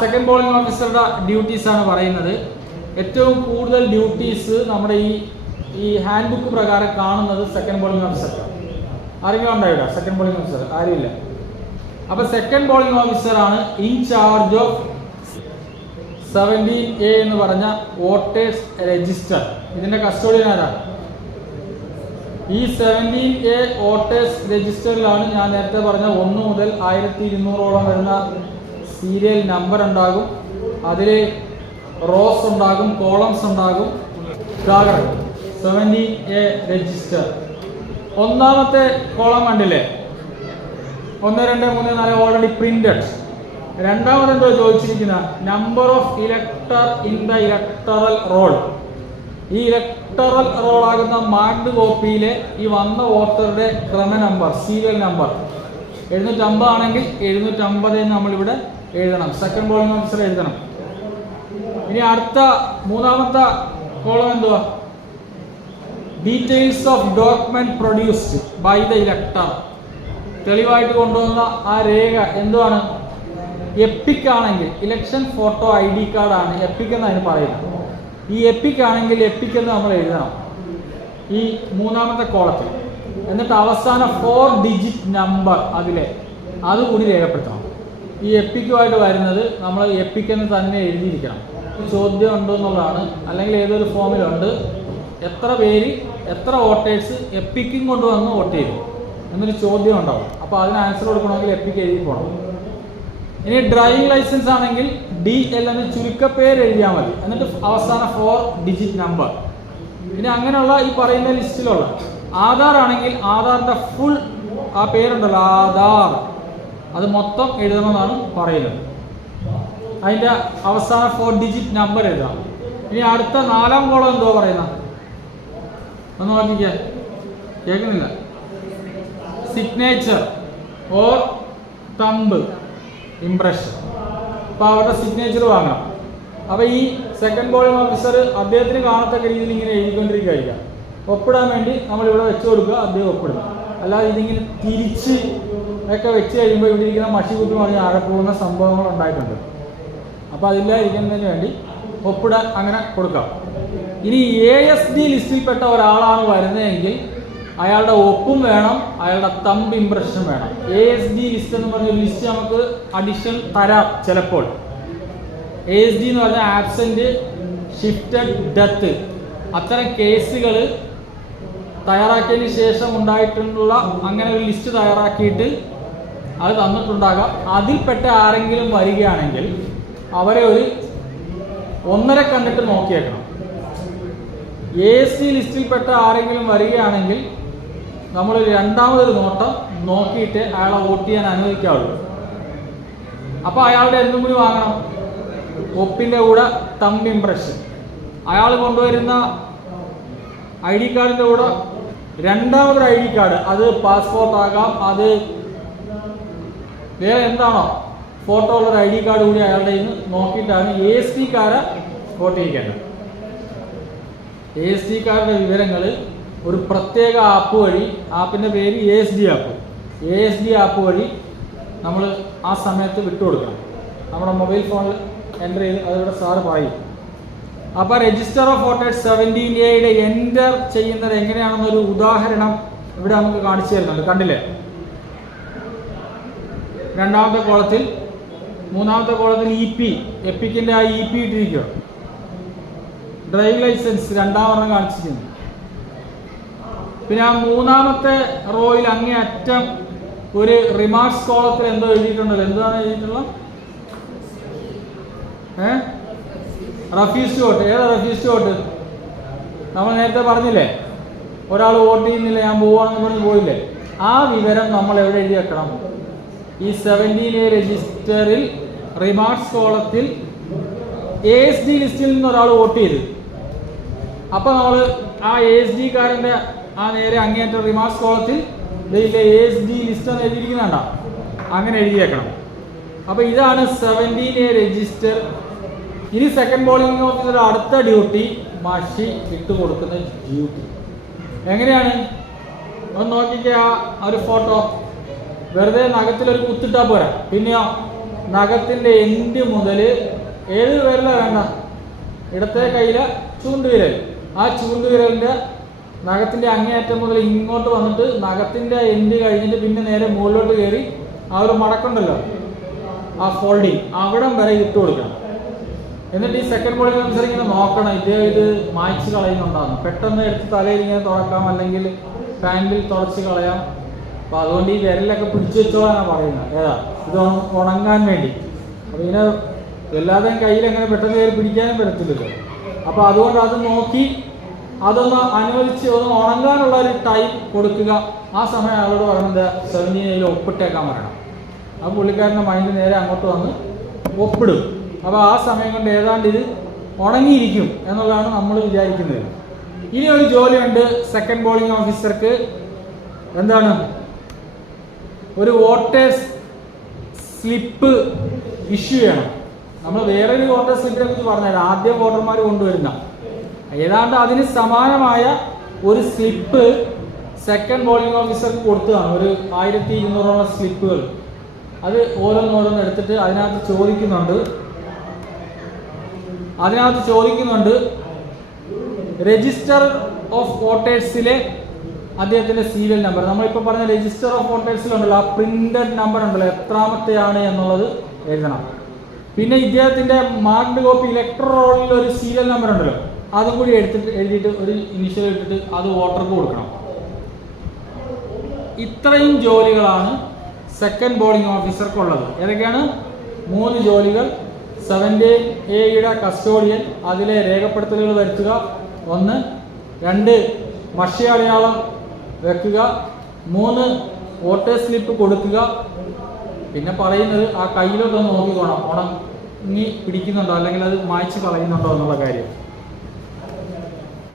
Second polling ഓഫീസറുടെ duties ആണ് പറയുന്നത്. ഏറ്റവും കൂടുതൽ ഡ്യൂട്ടീസ് നമ്മുടെ ഈ ഹാൻഡ് ബുക്ക് പ്രകാരം കാണുന്നത് സെക്കൻഡ് പോളിംഗ് ഓഫീസറാണ്. ആരെങ്കിലും ഉണ്ടായില്ല സെക്കൻഡ് പോളിംഗ് ഓഫീസർ? ആരുമില്ല. അപ്പൊ സെക്കൻഡ് പോളിംഗ് ഓഫീസർ ആണ് ഇൻ ചാർജ് ഓഫ് 17A എന്ന് പറഞ്ഞ വോട്ടേഴ്സ് രജിസ്റ്റർ. ഇതിന്റെ കസ്റ്റോഡിയൻ ആരാണ്? ഈ 17A വോട്ടേഴ്സ് രജിസ്റ്ററിലാണ് ഞാൻ നേരത്തെ പറഞ്ഞ 1 മുതൽ 1200ഓളം വരുന്ന സീരിയൽ നമ്പർ ഉണ്ടാകും. അതിൽ റോസ് ഉണ്ടാകും, കോളംസ് ഉണ്ടാകും. 17A register. ഒന്നാമത്തെ കോളം കണ്ടില്ലേ? 1, 2, 3, 4 ഓൾറെഡി പ്രിന്റഡ്. രണ്ടാമത് എന്തോ ചോദിച്ചിരിക്കുന്ന number of elector in the electoral roll. ഈ ഇലക്ടറൽ റോൾ ആകുന്ന മാർക്ഡ് കോപ്പിയിലെ ഈ വന്ന വോട്ടറുടെ ക്രമ നമ്പർ, സീരിയൽ നമ്പർ 750 ആണെങ്കിൽ 750 എന്ന് നമ്മളിവിടെ എഴുതണം. സെക്കൻഡ് പോളിംഗ് ഓഫീസർ എഴുതണം. ഇനി അടുത്ത മൂന്നാമത്തെ കോളം എന്തുവാ? Details of document produced by the elector. തെളിവായിട്ട് കൊണ്ടുവന്ന ആ രേഖ എന്തുവാണ്? എപ്പിക് ആണെങ്കിൽ ഇലക്ഷൻ ഫോട്ടോ ID കാർഡാണ് എപ്പിക് എന്ന് അതിന് പറയുന്നത്. ഈ എപ്പിക് ആണെങ്കിൽ എപ്പിക് എന്ന് നമ്മൾ എഴുതണം ഈ മൂന്നാമത്തെ കോളത്തിൽ. എന്നിട്ട് അവസാന 4 ഡിജിറ്റ് നമ്പർ അതുകൂടി രേഖപ്പെടുത്തണം. ഈ എപ്പിക്കുമായിട്ട് വരുന്നത് നമ്മൾ എപ്പിക് എന്ന് തന്നെ എഴുതിയിരിക്കണം. ചോദ്യം ഉണ്ടോ എന്നുള്ളതാണ്. അല്ലെങ്കിൽ ഏതൊരു ഫോമിലുണ്ട് എത്ര പേര് എത്ര വോട്ടേഴ്സ് എപ്പിക്കും കൊണ്ടുവന്ന് വോട്ട് ചെയ്തു എന്നൊരു ചോദ്യം ഉണ്ടാവും. അപ്പോൾ അതിന് ആൻസർ കൊടുക്കണമെങ്കിൽ എപ്പിക്ക് എഴുതി പോകണം. ഇനി ഡ്രൈവിംഗ് ലൈസൻസ് ആണെങ്കിൽ DL എന്ന് ചുരുക്കപ്പേര് എഴുതിയാൽ മതി. എന്നിട്ട് അവസാന 4 ഡിജിറ്റ് നമ്പർ. ഇനി അങ്ങനെയുള്ള ഈ പറയുന്ന ലിസ്റ്റിലുള്ള ആധാർ ആണെങ്കിൽ ആധാറിന്റെ ഫുൾ ആ പേരുണ്ടല്ലോ ആധാർ, അത് മൊത്തം എഴുതണമെന്നാണ് പറയുന്നത്. അതിന്റെ അവസാന 4 ഡിജിറ്റ് നമ്പർ എഴുതാം. ഇനി അടുത്ത 4ാം കോളം എന്തോ പറയുന്ന ഒന്ന് നോക്കിക്കേ, കേൾക്കുന്നില്ല. Signature or thumb impression. അപ്പോൾ അവരുടെ സിഗ്നേച്ചർ വാങ്ങണം. അപ്പോൾ ഈ സെക്കൻഡ് പോളിംഗ് ഓഫീസർ അദ്ദേഹത്തിന് കാണത്തക്ക രീതിയിൽ ഇങ്ങനെ എഴുതിക്കൊണ്ടിരിക്കുകയായിരിക്കാം. ഒപ്പിടാൻ വേണ്ടി നമ്മളിവിടെ വെച്ച് കൊടുക്കുക, അദ്ദേഹം ഒപ്പിടുക. അല്ലാതെ ഇതിങ്ങനെ തിരിച്ച് ഒക്കെ വെച്ച് കഴിയുമ്പോൾ ഇവിടെ ഇരിക്കുന്ന മഷി കുത്തി പറഞ്ഞ് ആകെ പോകുന്ന സംഭവങ്ങൾ ഉണ്ടായിട്ടുണ്ട്. അപ്പോൾ അതില്ലാതിരിക്കുന്നതിന് വേണ്ടി ഒപ്പിടാൻ അങ്ങനെ കൊടുക്കാം. ഇനി ASD ലിസ്റ്റിൽപ്പെട്ട ഒരാളാണ് വരുന്നതെങ്കിൽ അയാളുടെ ഒപ്പും വേണം, അയാളുടെ തമ്പ് ഇംപ്രഷൻ വേണം. ASD ലിസ്റ്റ് എന്ന് പറഞ്ഞൊരു ലിസ്റ്റ് നമുക്ക് അഡീഷണൽ തരാം ചിലപ്പോൾ. ASD എന്ന് പറഞ്ഞാൽ ആബ്സെന്റ്, ഷിഫ്റ്റഡ്, ഡെത്ത്. അത്തരം കേസുകൾ തയ്യാറാക്കിയതിന് ശേഷം ഉണ്ടായിട്ടുള്ള അങ്ങനെ ഒരു ലിസ്റ്റ് തയ്യാറാക്കിയിട്ട് അത് തന്നിട്ടുണ്ടാകാം. അതിൽപ്പെട്ട ആരെങ്കിലും വരികയാണെങ്കിൽ അവരെ ഒരു 1.5 കണ്ടിട്ട് നോക്കിയേക്കണം. ASD ലിസ്റ്റിൽപ്പെട്ട ആരെങ്കിലും വരികയാണെങ്കിൽ നമ്മൾ രണ്ടാമതൊരു നോട്ടം നോക്കിയിട്ട് അയാളെ വോട്ട് ചെയ്യാൻ അനുവദിക്കാവുള്ളൂ. അപ്പോൾ അയാളുടെ എന്തും കൂടി വാങ്ങണം, ഒപ്പിൻ്റെ കൂടെ തമ്പ് ഇംപ്രഷൻ. അയാൾ കൊണ്ടുവരുന്ന ID കാർഡിൻ്റെ കൂടെ രണ്ടാമതൊരു ID കാർഡ്, അത് പാസ്പോർട്ട് ആകാം, അത് വേറെ എന്താണോ ഫോട്ടോ ഉള്ളൊരു ID കാർഡ് കൂടി അയാളുടെ നിന്ന് നോക്കിയിട്ടാണ് ASD കാരെ വോട്ട് ചെയ്യിക്കേണ്ടത്. ASD കാരുടെ വിവരങ്ങൾ ഒരു പ്രത്യേക ആപ്പ് വഴി, ആപ്പിൻ്റെ പേര് ASD ആപ്പ്, ASD ആപ്പ് വഴി നമ്മൾ ആ സമയത്ത് വിട്ടുകൊടുക്കണം. നമ്മുടെ മൊബൈൽ ഫോണിൽ എൻ്റർ ചെയ്ത് അതിവിടെ സാറ് പറയും. അപ്പോൾ register of voters 17A enter ചെയ്യുന്നത് എങ്ങനെയാണെന്നൊരു ഉദാഹരണം ഇവിടെ നമുക്ക് കാണിച്ചു തരുന്നുണ്ട്. കണ്ടില്ലേ? രണ്ടാമത്തെ കോളത്തിൽ, മൂന്നാമത്തെ കോളത്തിൽ എപ്പിക്കിൻ്റെ ആ EP ഇട്ടിരിക്കുക. ഡ്രൈവിംഗ് ലൈസൻസ് രണ്ടാമതെണ്ണം കാണിച്ചിരിക്കുന്നു. പിന്നെ ആ മൂന്നാമത്തെ റോയിൽ അങ്ങേ അറ്റം ഒരു റിമാർക്സ് കോളത്തിൽ എന്തോ എഴുതിയിട്ടുണ്ടല്ലോ. എന്താണ് എഴുതിയിട്ടുള്ളത്? Refuse to vote. ഏതാ റഫ്യൂസ് ടു വോട്ട്? നമ്മൾ നേരത്തെ പറഞ്ഞില്ലേ, ഒരാൾ വോട്ട് ചെയ്യുന്നില്ല, ഞാൻ പോവാന്ന് പറഞ്ഞ് പോയില്ലേ? ആ വിവരം നമ്മൾ എവിടെ എഴുതി വെക്കണം? ഈ 17A രജിസ്റ്ററിൽ റിമാർക്സ് കോളത്തിൽ ASD ലിസ്റ്റിൽ നിന്ന് ഒരാൾ വോട്ട് ചെയ്തു. അപ്പോൾ നമ്മൾ ആ ASD കാരൻ്റെ ആ നേരെ അങ്ങേറ്റ റിമാർക്സ് കോളത്തിൽ ASD ലിസ്റ്റ് എന്ന് എഴുതിയിരിക്കുന്നുണ്ടോ? അങ്ങനെ എഴുതിയേക്കണം. അപ്പോൾ ഇതാണ് 17A രജിസ്റ്റർ. ഇനി സെക്കൻഡ് പോളിംഗ് ഓഫീസർ അടുത്ത ഡ്യൂട്ടി മഷി ഇട്ട് കൊടുക്കുന്ന ഡ്യൂട്ടി. എങ്ങനെയാണ് ഒന്ന് നോക്കിക്കുക. ആ ഒരു ഫോട്ടോ വെറുതെ നഖത്തിലൊരു കുത്തിട്ടാൽ പോരാ. പിന്നെയോ നഖത്തിന്റെ എൻഡ് മുതൽ ഏത് വിരല വേണ്ട, ഇടത്തെ കയ്യിലെ ചൂണ്ടുവിരൽ, ആ ചൂണ്ടുവിരലിന്റെ നഖത്തിന്റെ അങ്ങേയറ്റം മുതൽ ഇങ്ങോട്ട് വന്നിട്ട് നഖത്തിന്റെ എൻഡ് കഴിഞ്ഞിട്ട് പിന്നെ നേരെ മുകളിലോട്ട് കയറി ആ ഒരു മടക്കുണ്ടല്ലോ, ആ ഫോൾഡിങ് അവിടം വരെ ഇട്ട് കൊടുക്കണം. എന്നിട്ട് ഈ സെക്കൻഡ് ബോളിംഗ് ഓഫീസർ ഇങ്ങനെ നോക്കണം ഇത് മായ്ച്ച് കളയുന്നുണ്ടാകുന്നു. പെട്ടെന്ന് എടുത്ത് തലയിൽ ഇങ്ങനെ തുറക്കാം, അല്ലെങ്കിൽ പാൻറ്റിൽ തുറച്ച് കളയാം. അപ്പോൾ അതുകൊണ്ട് ഈ വിരലൊക്കെ പിടിച്ചു വെച്ചോളാനാണ് പറയുന്നത്. ഏതാ ഇത് ഉണങ്ങാൻ വേണ്ടി. അപ്പോൾ ഇങ്ങനെ എല്ലാവരുടെയും കയ്യിൽ അങ്ങനെ പെട്ടെന്ന് കയറി പിടിക്കാനും പറ്റത്തില്ലല്ലോ. അപ്പോൾ അതുകൊണ്ട് അത് നോക്കി അതൊന്ന് അനുവദിച്ച് ഒന്ന് ഉണങ്ങാനുള്ള ഒരു ടൈം കൊടുക്കുക. ആ സമയം അവരോട് പറയുന്നത് 17 ഒപ്പിട്ടേക്കാൻ പറയണം. ആ പുള്ളിക്കാരൻ്റെ മൈൻഡ് നേരെ അങ്ങോട്ട് വന്ന് ഒപ്പിടും. അപ്പോൾ ആ സമയം കൊണ്ട് ഏതാണ്ട് ഇത് ഉണങ്ങിയിരിക്കും എന്നുള്ളതാണ് നമ്മൾ വിചാരിക്കുന്നത്. ഇനി ഒരു ജോലിയുണ്ട് സെക്കൻഡ് ബോളിംഗ് ഓഫീസർക്ക്. എന്താണ്? ഒരു വോട്ടേഴ്സ് സ്ലിപ്പ് ഇഷ്യൂ ചെയ്യണം. നമ്മൾ വേറൊരു വോട്ടേഴ്സ് സ്ലിപ്പിനെ കുറിച്ച് പറഞ്ഞാൽ ആദ്യം വോട്ടർമാർ കൊണ്ടുവരുന്ന ഏതാണ്ട് അതിന് സമാനമായ ഒരു സ്ലിപ്പ് സെക്കൻഡ് ബോളിംഗ് ഓഫീസർക്ക് കൊടുത്തതാണ്. ഒരു 1200 സ്ലിപ്പുകൾ. അത് ഓരോന്നോരോന്ന് എടുത്തിട്ട് അതിനകത്ത് ചോദിക്കുന്നുണ്ട് രജിസ്റ്റർ ഓഫ് വോട്ടേഴ്സിലെ അദ്ദേഹത്തിന്റെ സീരിയൽ നമ്പർ. നമ്മളിപ്പോൾ പറഞ്ഞ രജിസ്റ്റർ ഓഫ് വോട്ടേഴ്സിലുണ്ടല്ലോ, ആ പ്രിന്റഡ് നമ്പർ ഉണ്ടല്ലോ, എത്രാമത്തെയാണ് എന്നുള്ളത് എഴുതണം. പിന്നെ ഇദ്ദേഹത്തിന്റെ മാർക്ഡ് കോപ്പി ഇലക്ട്രൽ റോളിൽ ഒരു സീരിയൽ നമ്പർ ഉണ്ടല്ലോ, അതും കൂടി എഴുതിയിട്ട് ഒരു ഇനിഷ്യൽ ഇട്ടിട്ട് അത് വോട്ടർക്ക് കൊടുക്കണം. ഇത്രയും ജോലികളാണ് സെക്കൻഡ് ബോളിംഗ് ഓഫീസർക്കുള്ളത്. ഏതൊക്കെയാണ്? 3 ജോലികൾ. 7A കസ്റ്റോഡിയൻ, അതിലെ രേഖപ്പെടുത്തലുകൾ വരുത്തുക 1. 2 മഷി അടയാളം വെക്കുക. 3 വോട്ടേഴ്സ് സ്ലിപ്പ് കൊടുക്കുക. പിന്നെ പറയുന്നത് ആ കയ്യിലോട്ടൊന്ന് നോക്കിക്കോണം, ഉണങ്ങി പിടിക്കുന്നുണ്ടോ അല്ലെങ്കിൽ അത് മായ്ച്ച് കളയുന്നുണ്ടോ എന്നുള്ള കാര്യം.